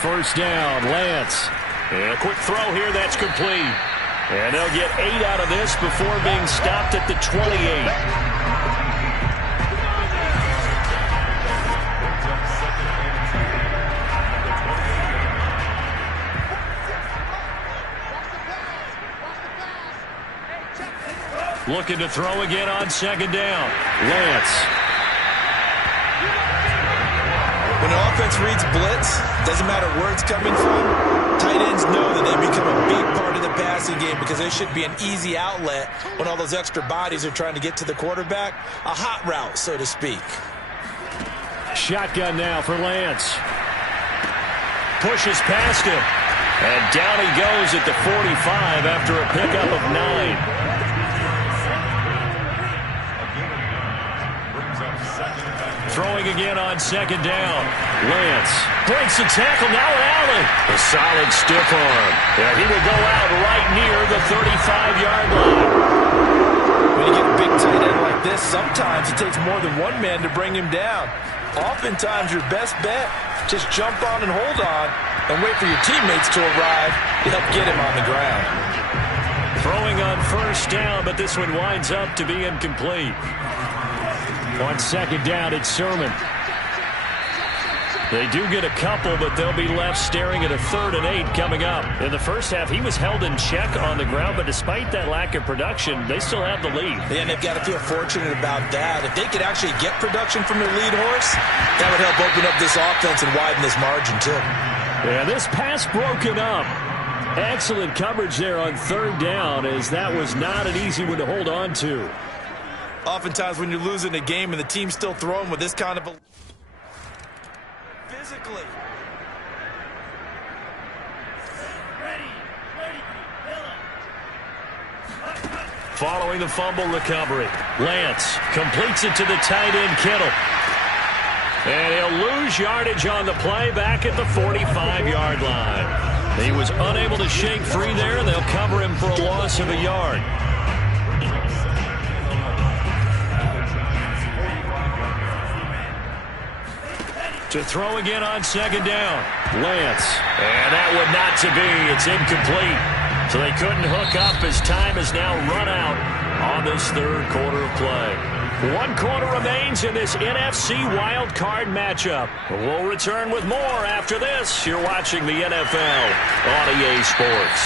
first down. Lance. And a quick throw here. That's complete. And they'll get 8 out of this before being stopped at the 28. Looking to throw again on second down. Lance. When the offense reads blitz, doesn't matter where it's coming from, tight ends know that they become a big part of the passing game because there should be an easy outlet when all those extra bodies are trying to get to the quarterback. A hot route, so to speak. Shotgun now for Lance. Pushes past him. And down he goes at the 45 after a pickup of 9. Throwing again on second down. Lance breaks the tackle. Now an alley. A solid stiff arm. Yeah, he will go out right near the 35-yard line. When you get a big tight end like this, sometimes it takes more than one man to bring him down. Oftentimes your best bet, just jump on and hold on and wait for your teammates to arrive to help get him on the ground. Throwing on first down, but this one winds up to be incomplete. On second down, it's Sermon. They do get a couple, but they'll be left staring at a 3rd and 8 coming up. In the first half, he was held in check on the ground, but despite that lack of production, they still have the lead. And they've got to feel fortunate about that. If they could actually get production from their lead horse, that would help open up this offense and widen this margin, too. Yeah, this pass broken up. Excellent coverage there on 3rd down, as that was not an easy one to hold on to. Oftentimes when you're losing a game and the team's still throwing with this kind of a physically. Following the fumble recovery, Lance completes it to the tight end Kittle. And he'll lose yardage on the play back at the 45-yard line. He was unable to shake free there, and they'll cover him for a loss of a yard. To throw again on second down. Lance. And that one not to be. It's incomplete. So they couldn't hook up as time has now run out on this 3rd quarter of play. 1 quarter remains in this NFC wild card matchup. We'll return with more after this. You're watching the NFL on EA Sports.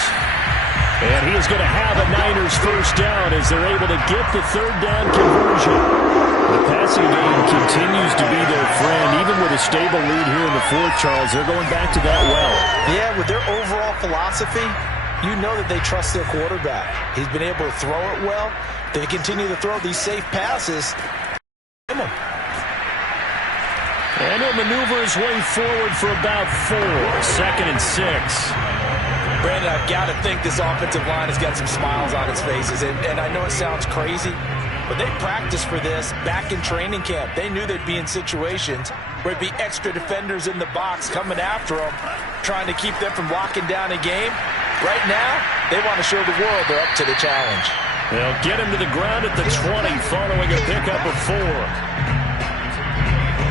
And he is going to have a Niners first down as they're able to get the 3rd down conversion. The passing game continues to be their friend. Even with a stable lead here in the 4th, Charles, they're going back to that well. Yeah, with their overall philosophy, you know that they trust their quarterback. He's been able to throw it well. They continue to throw these safe passes. And he'll maneuver his way forward for about 4. 2nd and 6. Brandon, I've got to think this offensive line has got some smiles on its faces. And I know it sounds crazy, but they practiced for this back in training camp. They knew they'd be in situations where it'd be extra defenders in the box coming after them, trying to keep them from locking down a game. Right now, they want to show the world they're up to the challenge. They'll get him to the ground at the 20 following a pickup of 4.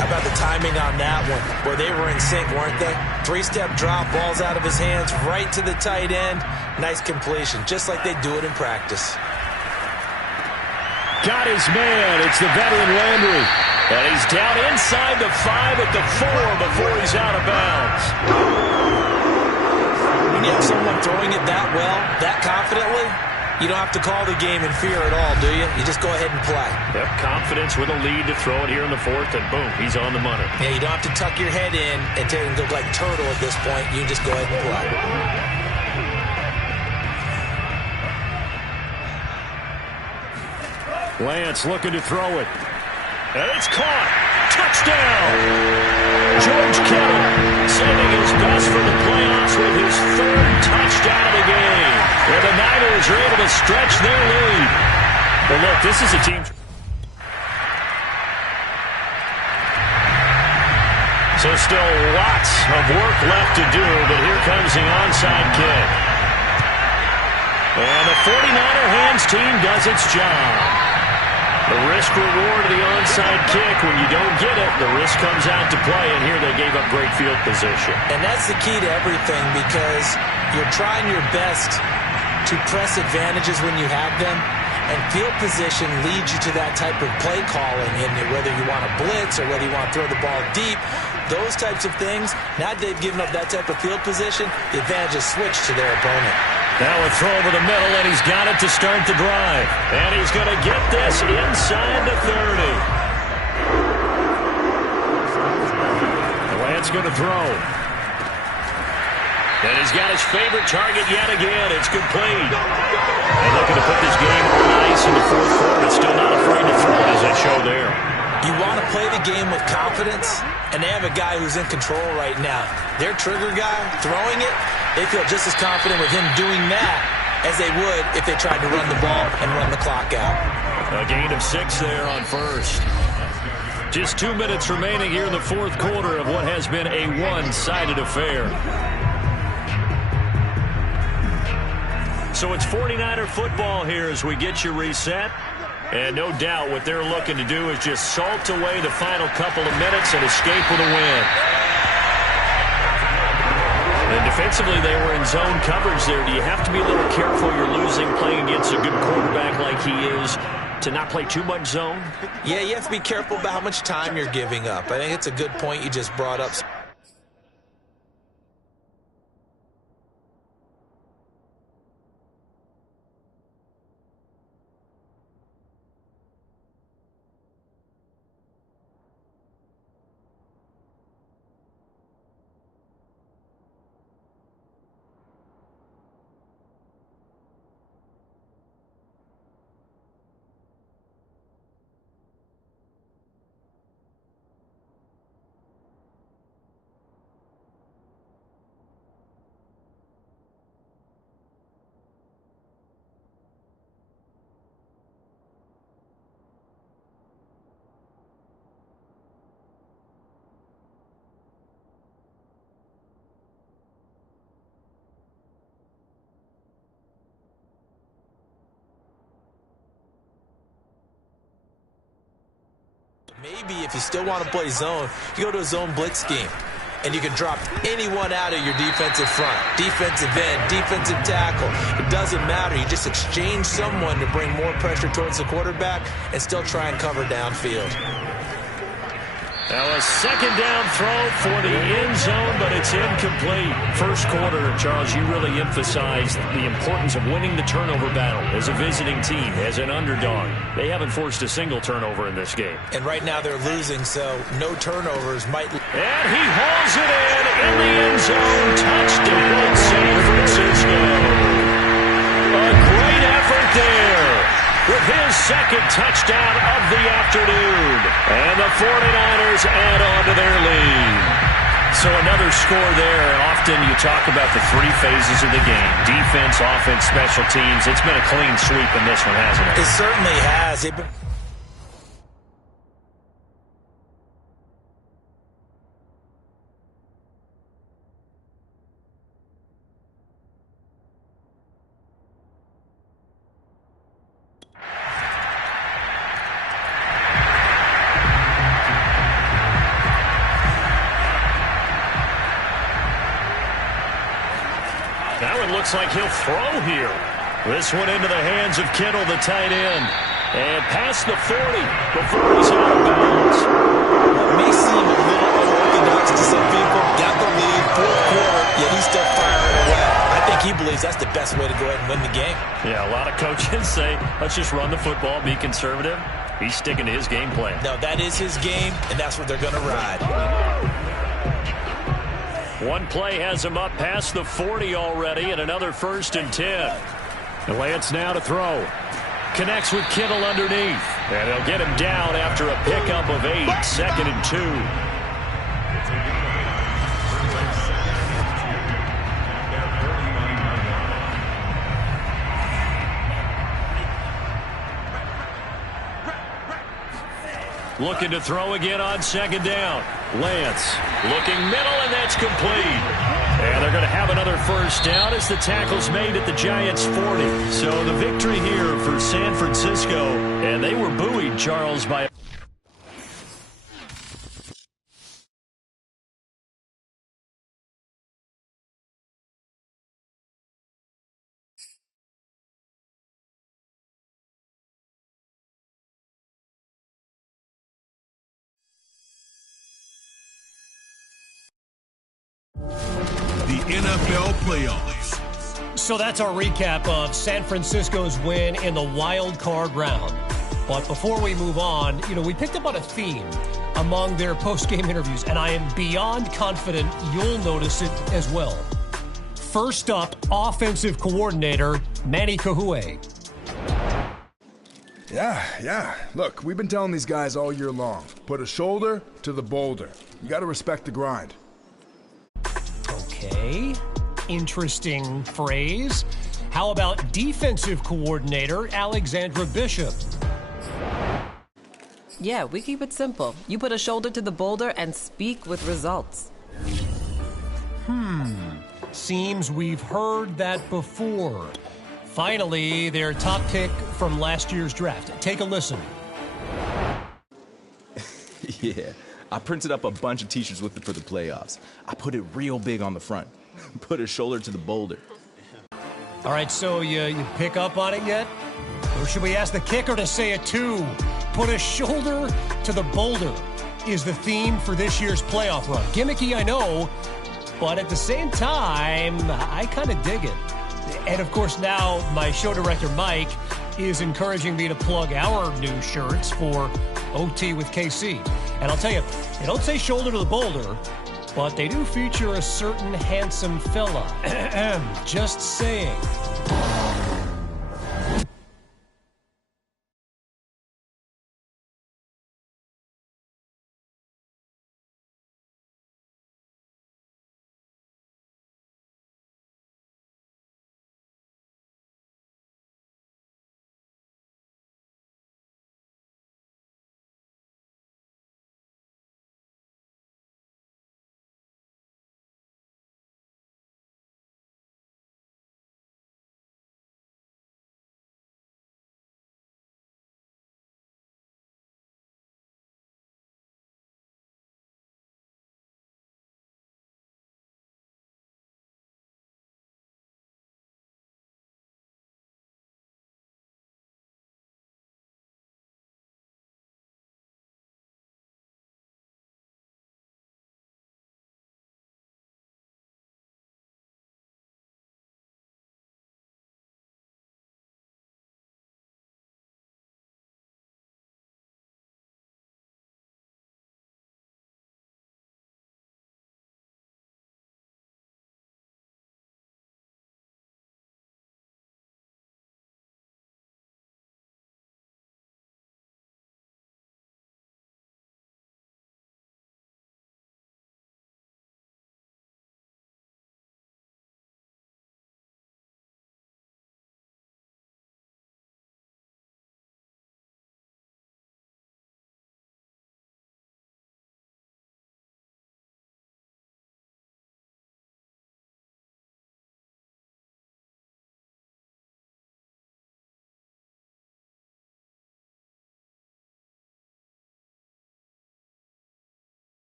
How about the timing on that one, where they were in sync, weren't they? 3-step drop, balls out of his hands, right to the tight end. Nice completion, just like they do it in practice. Got his man. It's the veteran Landry. And he's down inside the 5 at the 4 before he's out of bounds. When you have someone throwing it that well, that confidently, you don't have to call the game in fear at all, do you? You just go ahead and play. Yep, confidence with a lead to throw it here in the 4th, and boom, he's on the money. Yeah, you don't have to tuck your head in and look like turtle at this point. You can just go ahead and play. Lance looking to throw it. And it's caught. Touchdown! George Kittle saving his best for the playoffs with his 3rd touchdown of the game. And the Niners are able to stretch their lead. Well, look, this is a team. So still lots of work left to do, but here comes the onside kick. And the 49er hands team does its job. The risk reward of the onside kick. When you don't get it, the risk comes out to play, and here they gave up great field position. And that's the key to everything, because you're trying your best to press advantages when you have them, and field position leads you to that type of play calling, and whether you want to blitz or whether you want to throw the ball deep, those types of things. Now they've given up that type of field position, the advantage is switched to their opponent. Now a throw over the middle, and he's got it to start the drive. And he's going to get this inside the 30. Lance going to throw. And he's got his favorite target yet again. It's complete. And looking to put this game on ice in the fourth quarter, but still not afraid to throw it, as they show there. You want to play the game with confidence, and they have a guy who's in control right now. Their trigger guy, throwing it, they feel just as confident with him doing that as they would if they tried to run the ball and run the clock out. A gain of 6 there on first. Just 2 minutes remaining here in the fourth quarter of what has been a one-sided affair. So it's 49er football here as we get you reset. And no doubt what they're looking to do is just salt away the final couple of minutes and escape with a win. And defensively, they were in zone coverage there. Do you have to be a little careful you're losing playing against a good quarterback like he is to not play too much zone? Yeah, you have to be careful about how much time you're giving up. I think it's a good point you just brought up. Maybe if you still want to play zone, you go to a zone blitz scheme, and you can drop anyone out of your defensive front, defensive end, defensive tackle. It doesn't matter. You just exchange someone to bring more pressure towards the quarterback and still try and cover downfield. Now a second down throw for the end zone, but it's incomplete. First quarter, Charles, you really emphasized the importance of winning the turnover battle as a visiting team, as an underdog. They haven't forced a single turnover in this game. And right now they're losing, so no turnovers might... And he hauls it in the end zone. Touchdown, San Francisco. A great effort there with his second touchdown of the afternoon. And the 49ers add on to their lead. So another score there. And often you talk about the three phases of the game. Defense, offense, special teams. It's been a clean sweep in this one, hasn't it? It certainly has. Now it looks like he'll throw here. This one into the hands of Kittle, the tight end. And past the 40 before he's out of bounds. It may seem a little unorthodox to some people. Got the lead, fourth quarter, yet he's still firing away. I think he believes that's the best way to go ahead and win the game. Yeah, a lot of coaches say, let's just run the football, be conservative. He's sticking to his game plan. No, that is his game, and that's what they're going to ride. One play has him up past the 40 already, and another 1st and 10. And Lance now to throw. Connects with Kittle underneath. And they'll get him down after a pickup of 8, 2nd and 2. Looking to throw again on 2nd down. Lance looking middle, and that's complete. And And they're going to have another first down as the tackle's made at the Giants' 40. So the victory here for San Francisco. And they were buoyed, Charles, by the NFL playoffs. So that's our recap of San Francisco's win in the wild card round. But before we move on, we picked up on a theme among their post-game interviews, and I am beyond confident you'll notice it as well. First up, offensive coordinator Manny Kahue. Yeah. Look, we've been telling these guys all year long, put a shoulder to the boulder. You got to respect the grind. Okay, interesting phrase. How about defensive coordinator Alexandra Bishop? Yeah, we keep it simple. You put a shoulder to the boulder and speak with results. Seems we've heard that before. Finally, their top pick from last year's draft. Take a listen. Yeah, I printed up a bunch of t-shirts with it for the playoffs. I put it real big on the front. Put a shoulder to the boulder. All right, so you pick up on it yet? Or should we ask the kicker to say it too? Put a shoulder to the boulder is the theme for this year's playoff run. Gimmicky, I know, but at the same time, I kind of dig it. And of course, now my show director, Mike, is encouraging me to plug our new shirts for OT with KC. And I'll tell you, they don't say shoulder to the boulder, but they do feature a certain handsome fella. Just saying.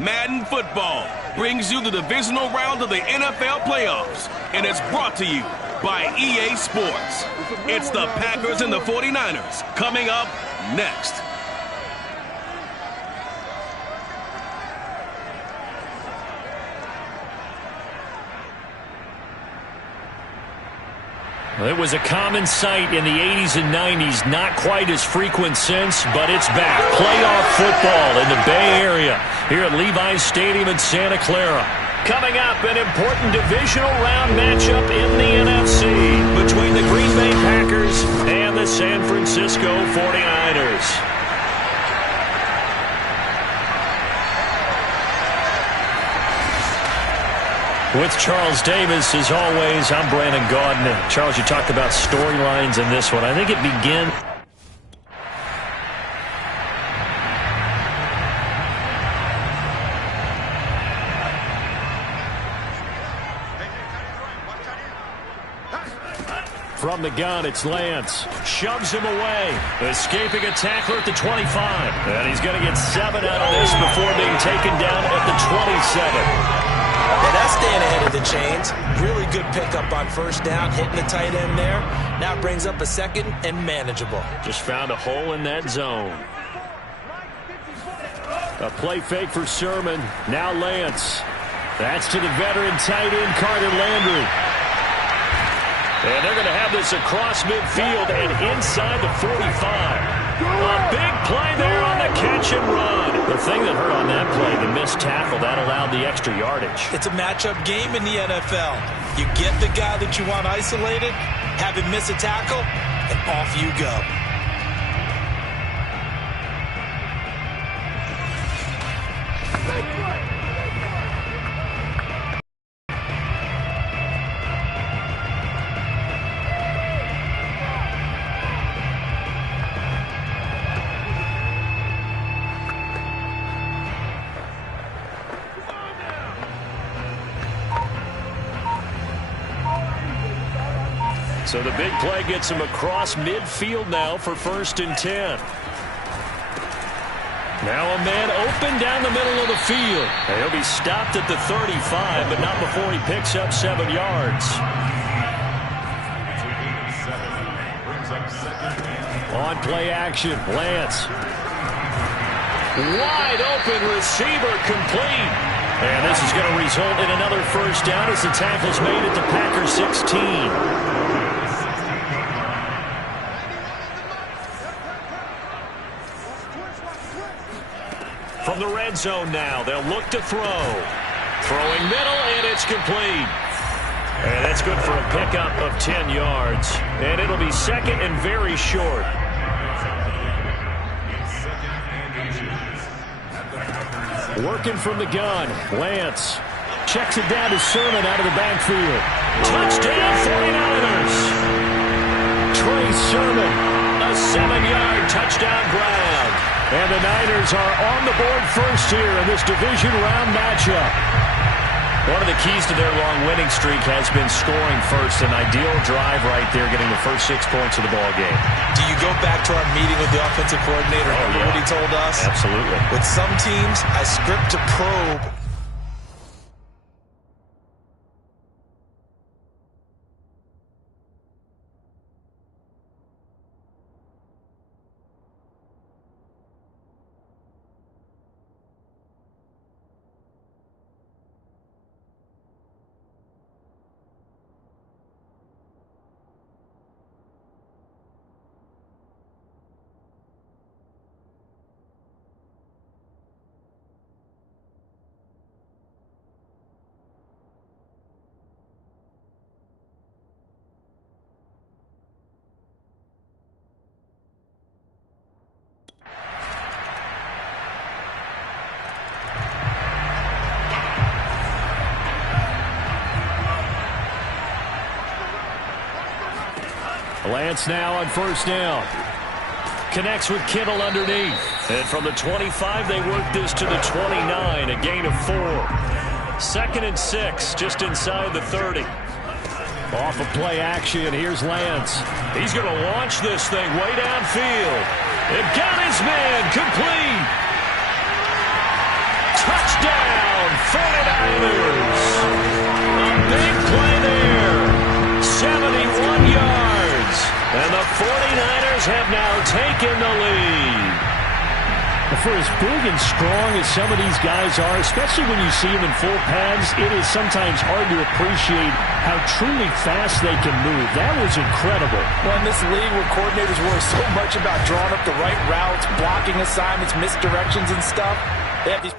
Madden Football brings you the divisional round of the NFL playoffs, and it's brought to you by EA Sports. It's the Packers and the 49ers coming up next. It was a common sight in the 80s and 90s, not quite as frequent since, but it's back. Playoff football in the Bay Area here at Levi's Stadium in Santa Clara. Coming up, an important divisional round matchup in the NFC between the Green Bay Packers and the San Francisco 49ers. With Charles Davis, as always, I'm Brandon Gaudin. Charles, you talked about storylines in this one. I think it begins... From the gun, it's Lance. Shoves him away. Escaping a tackler at the 25. And he's going to get 7 out of this before being taken down at the 27. And that's staying ahead of the chains. Really good pickup on first down, hitting the tight end there. Now it brings up a second and manageable. Just found a hole in that zone. A play fake for Sermon. Now Lance. That's to the veteran tight end, Carter Landry. And they're going to have this across midfield and inside the 45. A big play there on the catch and run. The thing that hurt on that play, the missed tackle, that allowed the extra yardage. It's a matchup game in the NFL. You get the guy that you want isolated, have him miss a tackle, and off you go. So the big play gets him across midfield now for 1st and 10. Now a man open down the middle of the field. And he'll be stopped at the 35, but not before he picks up 7 yards. On play action, Lance. Wide open receiver complete. And this is going to result in another first down as the tackle's made at the Packers 16. From the red zone now, they'll look to throw. Throwing middle, and it's complete. And that's good for a pickup of 10 yards. And it'll be second and very short. Working from the gun, Lance. Checks it down to Sermon out of the backfield. Touchdown, 49ers. Trey Sermon, a 7-yard touchdown ground. And the Niners are on the board first here in this division round matchup. One of the keys to their long winning streak has been scoring first. An ideal drive right there, getting the first 6 points of the ball game. Do you go back to our meeting with the offensive coordinator? Remember what he told us? Absolutely. With some teams, I script to probe. Lance now on first down. Connects with Kittle underneath. And from the 25, they work this to the 29, a gain of 4. 2nd and 6, just inside the 30. Off of play action, here's Lance. He's going to launch this thing way downfield. It got his man complete. Touchdown. 49ers. A big play there. 71 yards. And the 49ers have now taken the lead. For as big and strong as some of these guys are, especially when you see them in full pads, it is sometimes hard to appreciate how truly fast they can move. That was incredible. Well, in this league where coordinators worry so much about drawing up the right routes, blocking assignments, misdirections and stuff, they have these...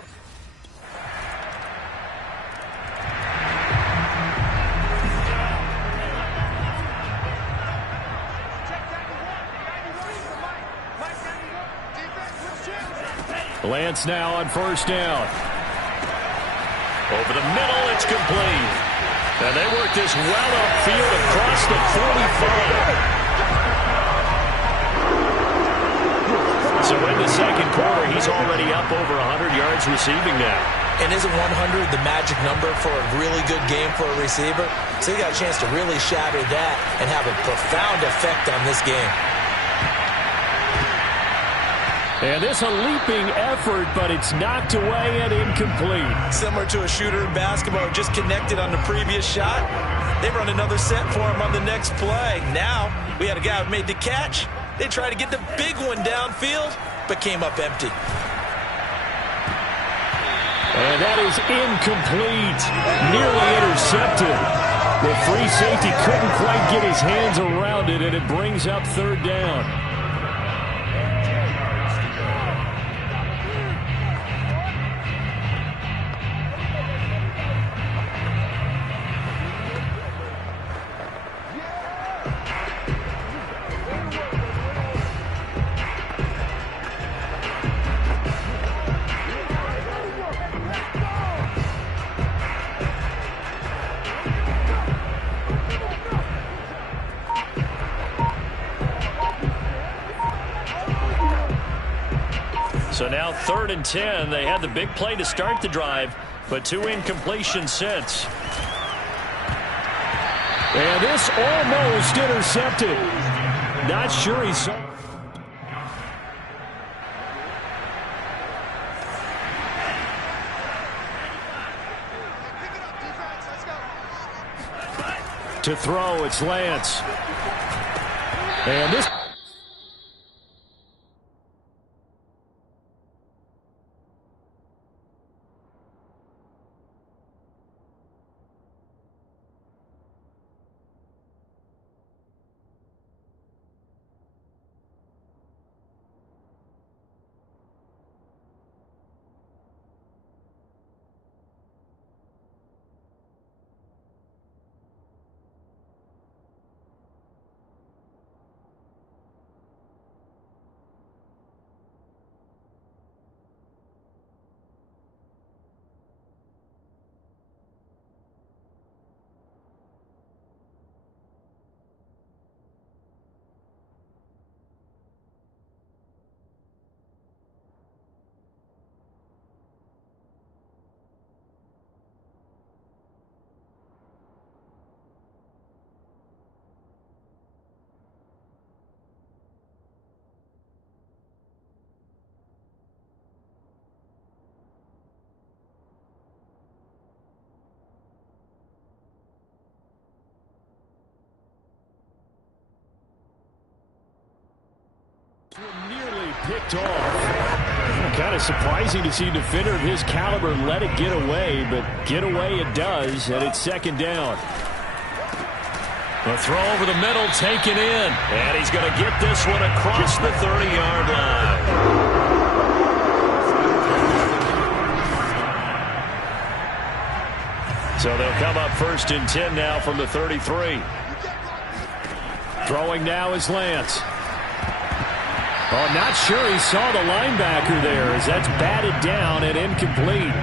Lance now on first down. Over the middle, it's complete. And they work this well upfield across the 45. So in the second quarter, he's already up over 100 yards receiving now. And isn't 100 the magic number for a really good game for a receiver? So he got a chance to really shatter that and have a profound effect on this game. And this a leaping effort, but it's knocked away and incomplete. Similar to a shooter in basketball who just connected on the previous shot. They run another set for him on the next play. Now, we had a guy who made the catch. They tried to get the big one downfield, but came up empty. And that is incomplete. Nearly intercepted. The free safety couldn't quite get his hands around it, and it brings up third down. So now 3rd and 10. They had the big play to start the drive, but 2 incompletions since. And this almost intercepted. Not sure he saw. To throw, it's Lance. And this... nearly picked off. Kind of surprising to see a defender of his caliber let it get away, but get away it does, and it's 2nd down. A throw over the middle taken in, and he's going to get this one across the 30-yard line. So they'll come up 1st and 10 now from the 33. Throwing now is Lance. Oh, not sure he saw the linebacker there as that's batted down and incomplete.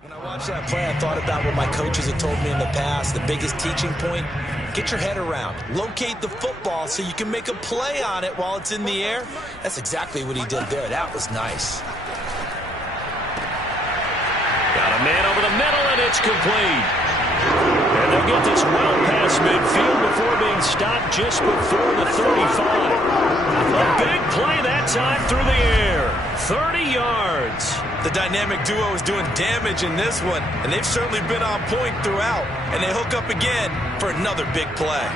When I watched that play, I thought about what my coaches had told me in the past. The biggest teaching point, get your head around. Locate the football so you can make a play on it while it's in the air. That's exactly what he did there. That was nice. Got a man over the middle, and it's complete. And they'll get this well past midfield before being stopped just before the 35. A big play that time through the air. 30 yards. The dynamic duo is doing damage in this one, and they've certainly been on point throughout. And they hook up again for another big play.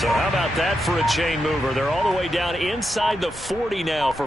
So how about that for a chain mover? They're all the way down inside the 40 now for